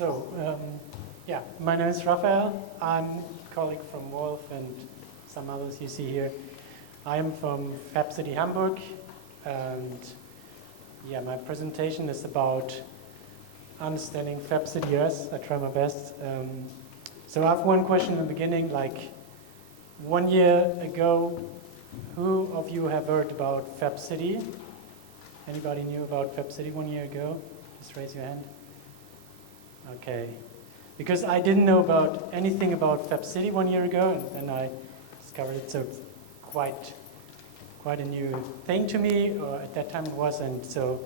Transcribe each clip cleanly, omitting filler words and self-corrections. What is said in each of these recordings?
Yeah, my name is Raphael. I'm a colleague from Wolf and some others you see here. I am from Fab City Hamburg, and yeah, my presentation is about understanding Fab City US. I try my best. So I have one question in the beginning, like 1 year ago, who of you have heard about Fab City? Anybody knew about Fab City 1 year ago? Just raise your hand. Okay. Because I didn't know about anything about Fab City 1 year ago, and then I discovered it, so it's quite a new thing to me, or at that time it was, and so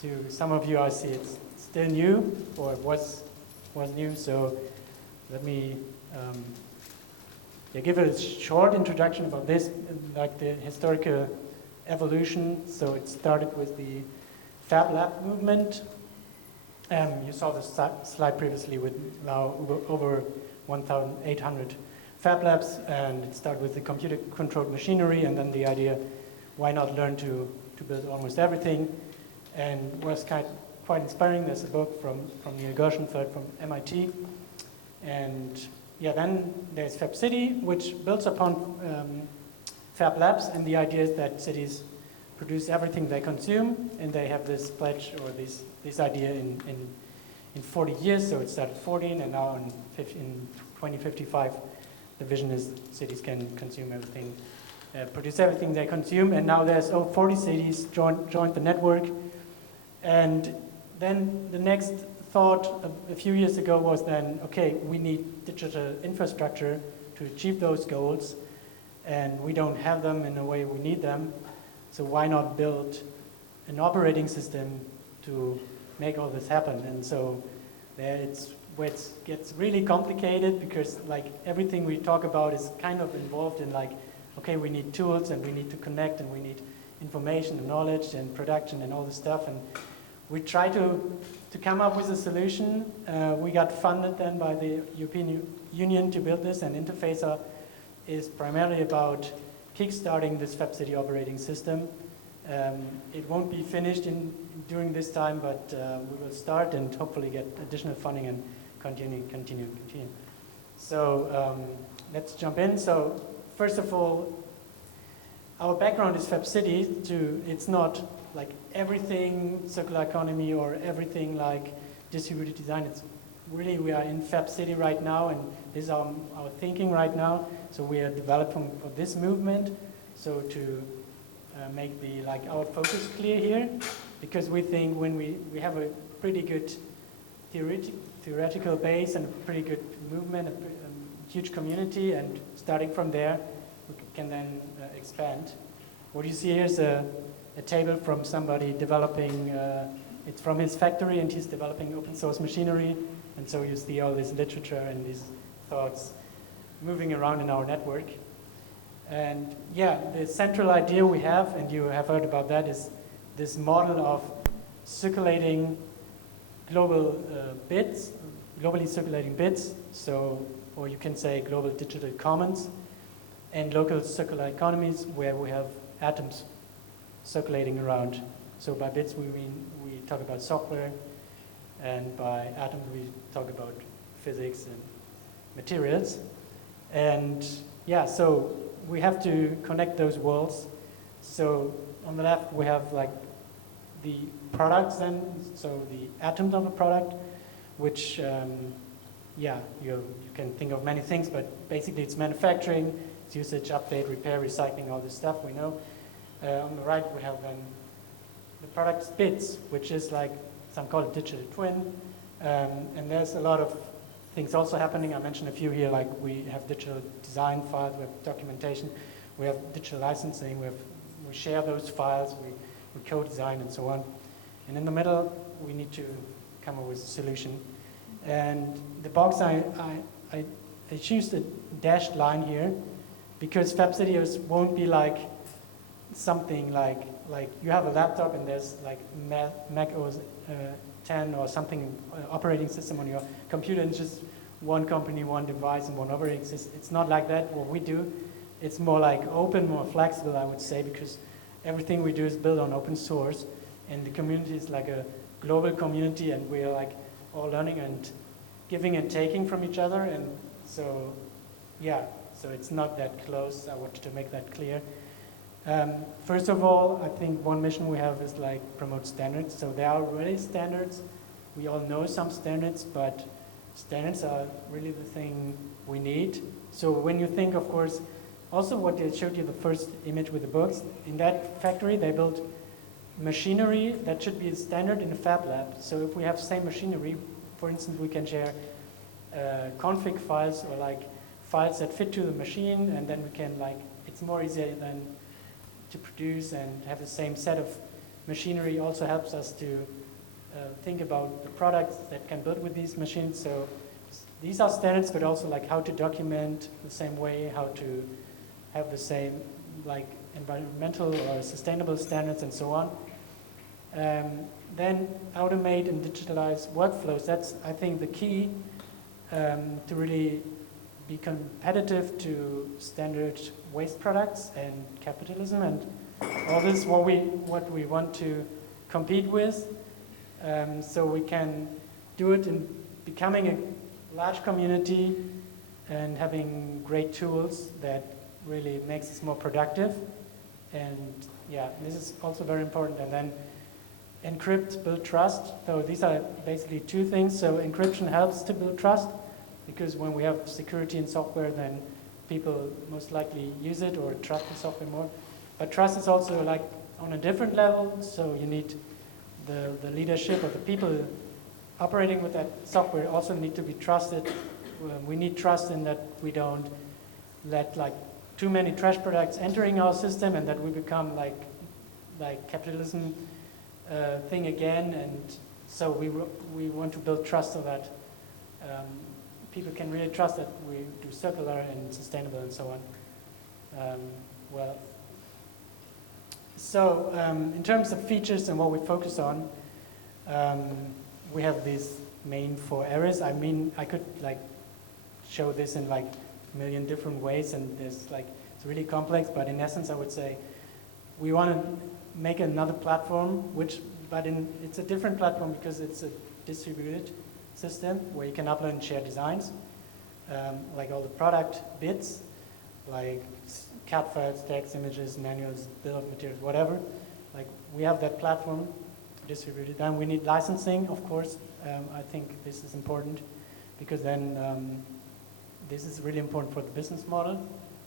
to some of you I see it's still new, or it was new, so let me give a short introduction about this, like the historical evolution. So it started with the Fab Lab movement. You saw the slide previously with now over 1,800 Fab Labs, and it started with the computer-controlled machinery, and then the idea, why not learn to build almost everything, and was quite inspiring. There's a book from Neil Gershenfeld from MIT, and yeah, then there's Fab City, which builds upon Fab Labs, and the idea is that cities produce everything they consume, and they have this pledge or this idea in 40 years. So it started 14, and now in 2055, the vision is cities can consume everything, produce everything they consume, and now there's 40 cities joined the network. And then the next thought a few years ago was then, okay, we need digital infrastructure to achieve those goals, and we don't have them in the way we need them. So why not build an operating system to make all this happen? And so there it's where it gets really complicated, because like everything we talk about is kind of involved in like, okay, we need tools and we need to connect and we need information and knowledge and production and all this stuff. And we try to come up with a solution. We got funded then by the European Union to build this, and Interfacer is primarily about kickstarting this Fab City operating system. It won't be finished during this time, but we will start and hopefully get additional funding and continue. So let's jump in. So first of all, our background is Fab City. It's not like everything circular economy or everything like distributed design. It's really, we are in Fab City right now, and this is our thinking right now. So we are developing for this movement. So to make our focus clear here, because we think when we have a pretty good theoretical base and a pretty good movement, a huge community, and starting from there, we can then expand. What you see here is a table from somebody developing, it's from his factory, and he's developing open source machinery, and so you see all this literature and these thoughts moving around in our network. And yeah, the central idea we have, and you have heard about that, is this model of circulating globally circulating bits, so, or you can say global digital commons, and local circular economies where we have atoms circulating around. So by bits we talk about software, and by atoms we talk about physics and materials. And yeah, so we have to connect those worlds. So on the left we have like the products then, so the atoms of a product, which you can think of many things, but basically it's manufacturing, it's usage, update, repair, recycling, all this stuff we know. On the right we have then the product's bits, which is like, some call it digital twin, and there's a lot of things also happening. I mentioned a few here, like we have digital design files, we have documentation, we have digital licensing, we share those files, we co-design and so on. And in the middle, we need to come up with a solution. And the box, I choose a dashed line here, because Fab Cities won't be like something like you have a laptop and there's like Mac OS 10 or something operating system on your computer, and it's just one company, one device, and one operating system. It's not like that. What we do, it's more like open, more flexible, I would say, because everything we do is built on open source, and the community is like a global community, and we are like all learning and giving and taking from each other. And so, yeah, so it's not that close. I wanted to make that clear. First of all, I think one mission we have is like promote standards. So there are already standards. We all know some standards, but standards are really the thing we need. So when you think, of course, also what I showed you the first image with the books, in that factory they built machinery that should be a standard in a fab lab. So if we have the same machinery, for instance, we can share config files or like files that fit to the machine, and then we can like, it's more easier than to produce and have the same set of machinery. Also helps us to think about the products that can build with these machines. So these are standards, but also like how to document the same way, how to have the same like environmental or sustainable standards and so on. Then automate and digitalize workflows. That's, I think, the key to really be competitive to standard waste products and capitalism and all this what we want to compete with. So we can do it in becoming a large community and having great tools that really makes us more productive. And yeah, this is also very important. And then encrypt, build trust. So these are basically two things. So encryption helps to build trust, because when we have security in software, then people most likely use it or trust the software more. But trust is also like on a different level. So you need the leadership of the people operating with that software also need to be trusted. We need trust in that we don't let like too many trash products entering our system and that we become like capitalism thing again. And so we want to build trust so that people can really trust that we do circular and sustainable and so on. So in terms of features and what we focus on, we have these main 4 areas. I mean, I could like show this in like a million different ways, and there's like, it's really complex, but in essence I would say we want to make another platform, it's a different platform because it's a distributed system where you can upload and share designs, like all the product bits, like CAD files, text, images, manuals, bill of materials, whatever. Like we have that platform distributed. Then we need licensing, of course. I think this is important because then this is really important for the business model.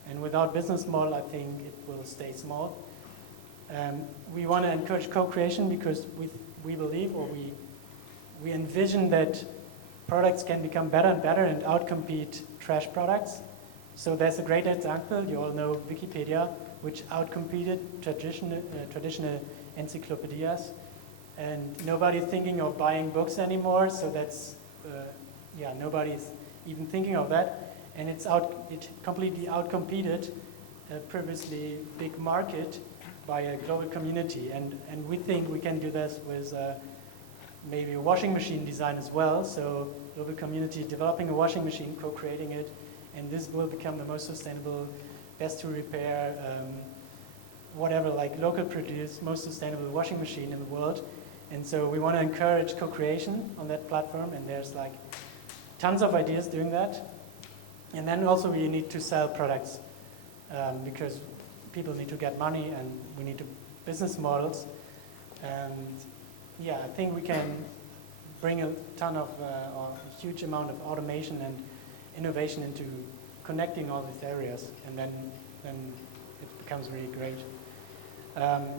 And without business model, I think it will stay small. We want to encourage co-creation because we believe, or we envision that products can become better and better and outcompete trash products. So there's a great example. You all know Wikipedia, which outcompeted traditional encyclopedias. And nobody's thinking of buying books anymore, so that's, nobody's even thinking of that. And it completely outcompeted a previously big market by a global community. And we think we can do this with maybe a washing machine design as well. So global community developing a washing machine, co-creating it, and this will become the most sustainable, best to repair, whatever, like local produced, most sustainable washing machine in the world. And so we want to encourage co-creation on that platform, and there's like tons of ideas doing that. And then also we need to sell products because people need to get money and we need to business models. And yeah, I think we can bring a ton of, or a huge amount of automation and innovation into connecting all these areas, and then it becomes really great.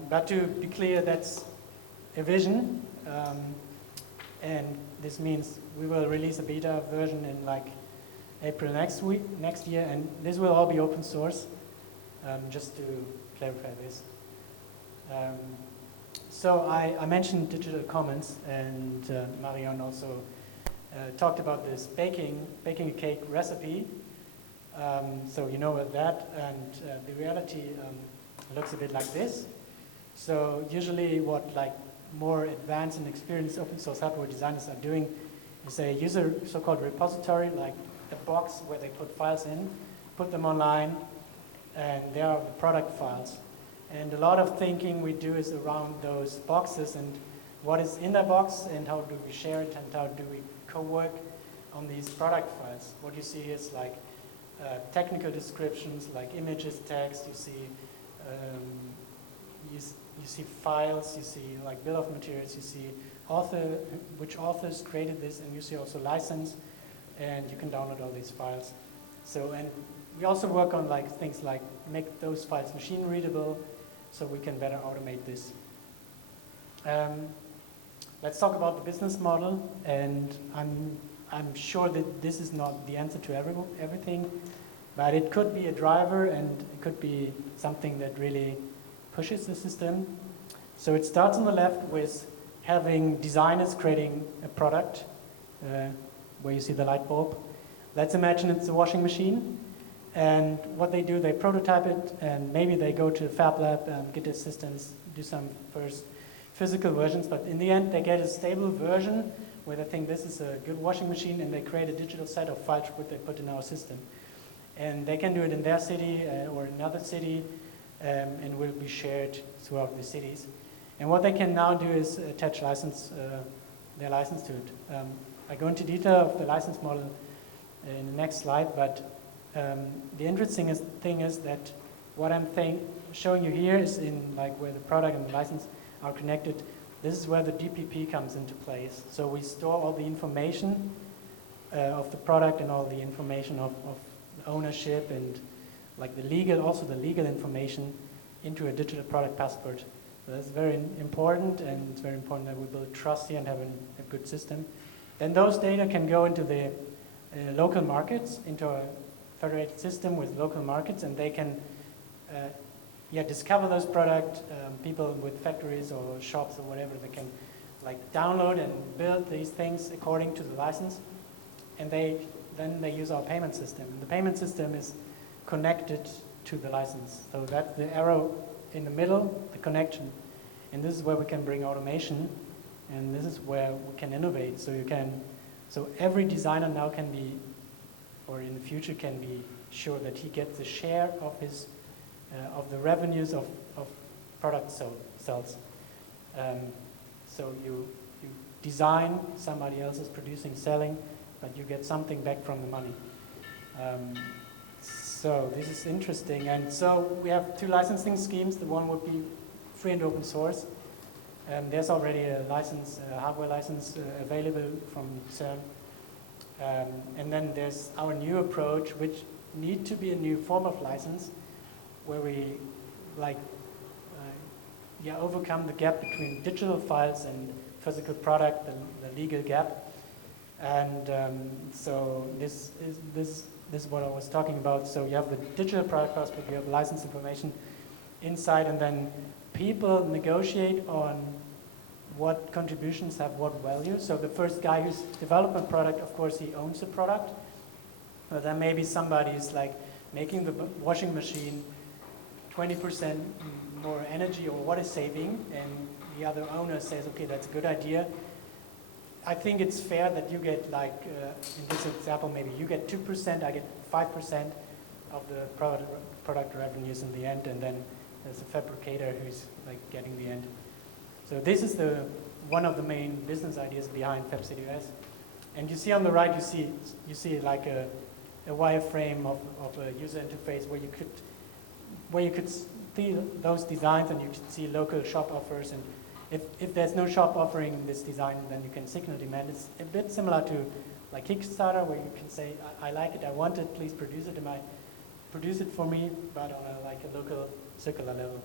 But to be clear, that's a vision, and this means we will release a beta version in like April next year, and this will all be open source, just to clarify this. So I mentioned digital commons, and Marion also talked about this baking a cake recipe. So you know about that, and the reality looks a bit like this. So usually what like more advanced and experienced open source hardware designers are doing is they use a so-called repository, like a box where they put files in, put them online, and there are the product files. And a lot of thinking we do is around those boxes and what is in that box and how do we share it and how do we co-work on these product files. What you see is like technical descriptions, like images, text. You see you see files. You see like bill of materials. You see which authors created this, and you see also license, and you can download all these files. So, and we also work on like things like make those files machine readable, so we can better automate this. Let's talk about the business model, and I'm sure that this is not the answer to everything, but it could be a driver, and it could be something that really pushes the system. So it starts on the left with having designers creating a product, where you see the light bulb. Let's imagine it's a washing machine, and what they do, they prototype it, and maybe they go to a fab lab and get assistance, do some first physical versions, but in the end they get a stable version where they think this is a good washing machine, and they create a digital set of files which they put in our system. And they can do it in their city or another city, and will be shared throughout the cities. And what they can now do is attach their license to it. I go into detail of the license model in the next slide, but the interesting thing is that what I'm showing you here is in like where the product and the license are connected. This is where the DPP comes into place. So we store all the information of the product and all the information of ownership and like the legal information into a digital product passport. So that's very important, and it's very important that we build trust here and have a good system. Then those data can go into the local markets, into a federated system with local markets, and they can discover those products. People with factories or shops or whatever, they can like download and build these things according to the license, and then they use our payment system. And the payment system is connected to the license. So that's the arrow in the middle, the connection. And this is where we can bring automation, and this is where we can innovate. So every designer now can be, or in the future can be sure that he gets a share of his of the revenues of product sales. So you design, somebody else is producing, selling, but you get something back from the money. So this is interesting. And so we have two licensing schemes. The one would be free and open source. There's already a license, hardware license available from CERN. And then there's our new approach, which need to be a new form of license, where we overcome the gap between digital files and physical product, the legal gap. And so this is what I was talking about. So you have the digital product passport, you have license information inside, and then people negotiate on what contributions have what value. So the first guy who's developed a product, of course, he owns the product. But then maybe somebody is like making the washing machine 20% more energy or water saving, and the other owner says, okay, that's a good idea. I think it's fair that you get like, in this example, maybe you get 2%, I get 5% of the product revenues in the end, and then there's a fabricator who's like getting the end. So this is one of the main business ideas behind Fab City US. And you see on the right, you see like a wireframe of a user interface where you could see those designs, and you could see local shop offers. And if there's no shop offering this design, then you can signal demand. It's a bit similar to like Kickstarter, where you can say, I like it, I want it, please produce it. Produce it for me, but on a local circular level.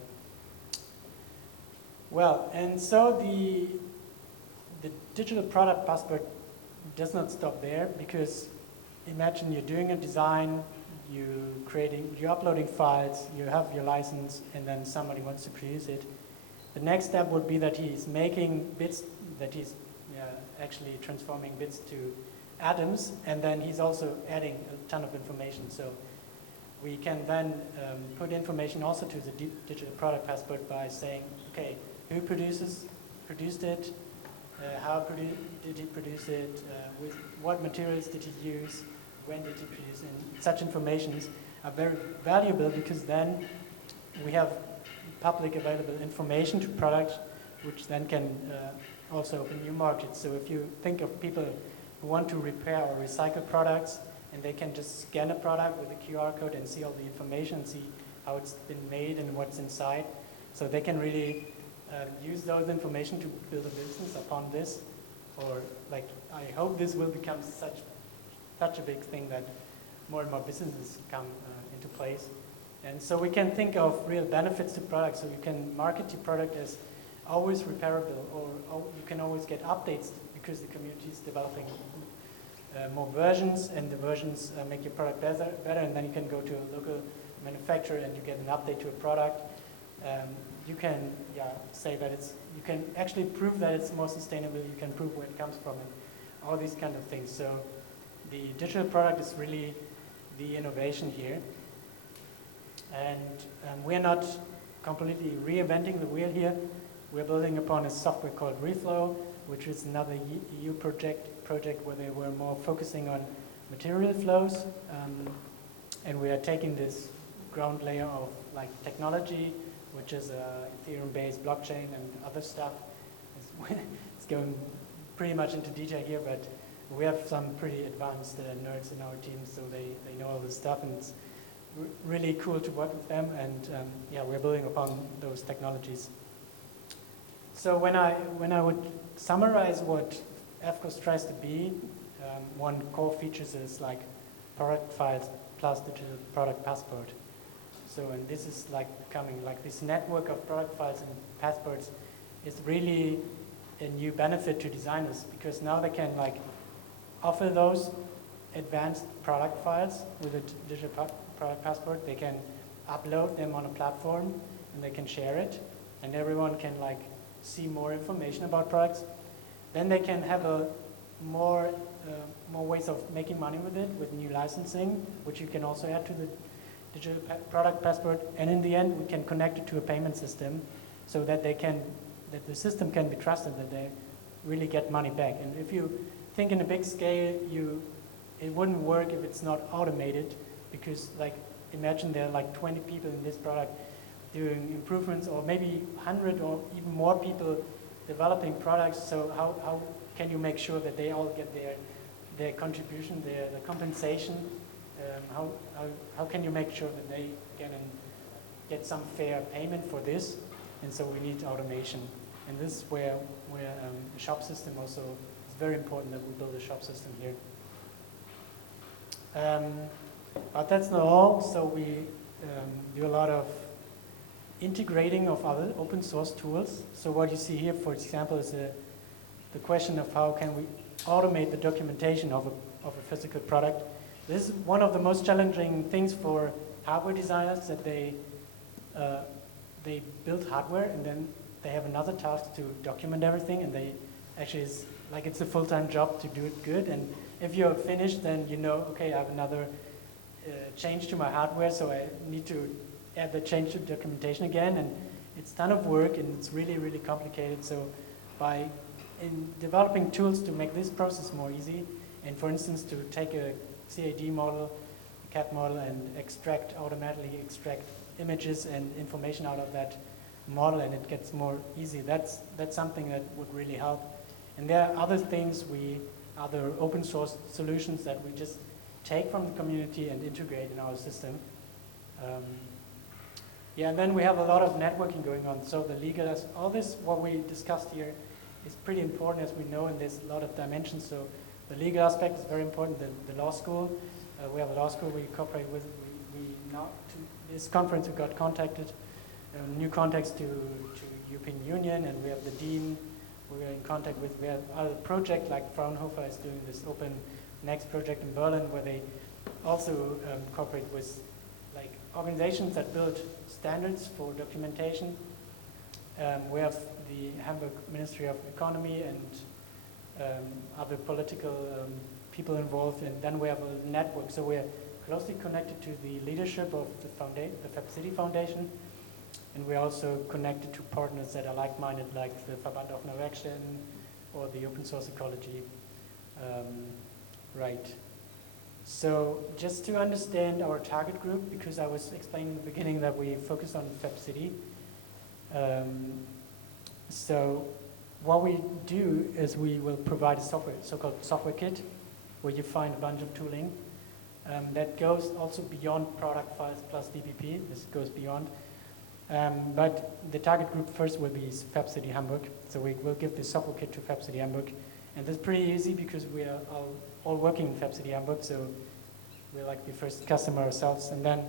Well, and so the digital product passport does not stop there, because imagine you're doing a design, you're uploading files, you have your license, and then somebody wants to produce it. The next step would be that he's making bits, that he's actually transforming bits to atoms, and then he's also adding a ton of information. So we can then put information also to the digital product passport by saying, okay, who produced it, how did he produce it, with what materials did he use, when did he produce it. And such informations are very valuable, because then we have public available information to products, which then can also open new markets. So if you think of people who want to repair or recycle products, and they can just scan a product with a QR code and see all the information, see how it's been made and what's inside. So they can really use those information to build a business upon this. Or like, I hope this will become such a big thing that more and more businesses come into place. And so we can think of real benefits to products. So you can market your product as always repairable, or you can always get updates because the community is developing more versions, and the versions make your product better, and then you can go to a local manufacturer and you get an update to a product. You can say that you can actually prove that it's more sustainable, you can prove where it comes from, and all these kind of things. So the digital product is really the innovation here. And we're not completely reinventing the wheel here. We're building upon a software called Reflow, which is another EU project where they were more focusing on material flows. And we are taking this ground layer of like technology, which is Ethereum-based blockchain and other stuff. It's going pretty much into detail here, but we have some pretty advanced nerds in our team, so they know all this stuff, and it's really cool to work with them. And we're building upon those technologies. So when I would summarize what EFRE tries to be, one core features is like product files plus digital product passport. So, and this is like becoming like this network of product files and passports is really a new benefit to designers, because now they can like offer those advanced product files with a digital product passport. They can upload them on a platform and they can share it, and everyone can like see more information about products. Then they can have a more ways of making money with it, with new licensing, which you can also add to the digital product passport. And in the end, we can connect it to a payment system so that that the system can be trusted, that they really get money back. And if you think in a big scale, it wouldn't work if it's not automated, because like imagine there are like 20 people in this product doing improvements, or maybe 100 or even more people developing products. So how can you make sure that they all get their contribution, their compensation? How can you make sure that they get some fair payment for this? And so we need automation. And this is where the shop system also is very important, that we build a shop system here. But that's not all. So we do a lot of integrating of other open source tools. So what you see here, for example, is the question of how can we automate the documentation of a physical product. This is one of the most challenging things for hardware designers, that they build hardware and then they have another task to document everything, and they actually it's a full-time job to do it good. And if you're finished, then you know, okay, I have another change to my hardware, so I need to add the change to documentation again, and it's a ton of work and it's really, really complicated. So in developing tools to make this process more easy, and for instance to take a CAD model, a CAD model, and automatically extract images and information out of that model, and it gets more easy. That's something that would really help. And there are other things, other open source solutions that we just take from the community and integrate in our system. And then we have a lot of networking going on. So the legal, all this, what we discussed here, is pretty important, as we know, and there's a lot of dimensions. So the legal aspect is very important. The law school, we have a law school we cooperate with. We now, to this conference, we got contacted, new contacts to European Union, and we have the dean we're in contact with. We have other project like Fraunhofer is doing this Open Next project in Berlin, where they also cooperate with like organizations that build standards for documentation. We have the Hamburg Ministry of Economy and other political people involved, and then we have a network. So we're closely connected to the leadership of the Fab City Foundation, and we're also connected to partners that are like-minded, like the Verband offener Werkstätten or the Open Source Ecology. Right. So just to understand our target group, because I was explaining in the beginning that we focus on Fab City. So what we do is we will provide a so-called software kit, where you find a bunch of tooling that goes also beyond product files plus DPP. This goes beyond. But the target group first will be Fab City Hamburg. So we will give the software kit to Fab City Hamburg. And that's pretty easy because we are all working in Fab City Hamburg. So we're like the first customer ourselves. And then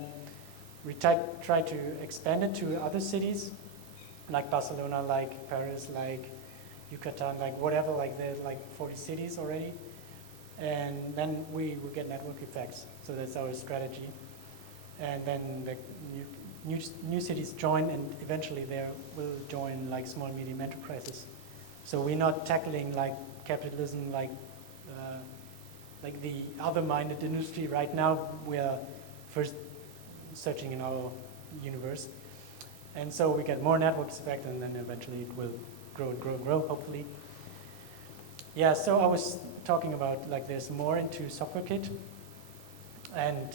we try to expand it to other cities, like Barcelona, like Paris, like Yucatan, like whatever, like there's like 40 cities already. And then we get network effects. So that's our strategy. And then the new cities join, and eventually they will join like small and medium enterprises. So we're not tackling like capitalism like the other-minded industry right now. We are first searching in our universe. And so we get more network effect, and then eventually it will grow and grow and grow, hopefully. Yeah, so I was talking about like there's more into software kit, and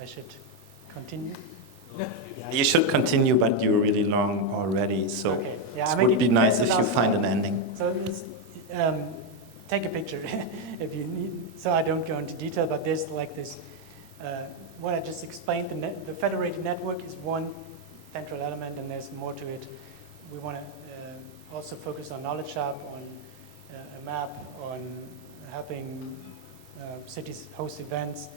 I should continue. Yeah. You should continue, but you're really long already, so okay. Yeah, it would be nice if you find an ending. So take a picture if you need. So I don't go into detail, but there's like this, what I just explained, the federated network is one central element, and there's more to it. We want to also focus on knowledge hub, on a map, on helping cities host events,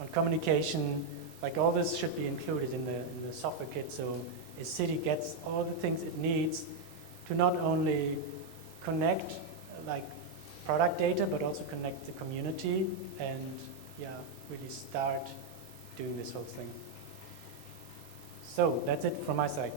on communication. Like all this should be included in the software kit, so a city gets all the things it needs to not only connect like product data, but also connect the community and really start doing this whole thing. So that's it from my side.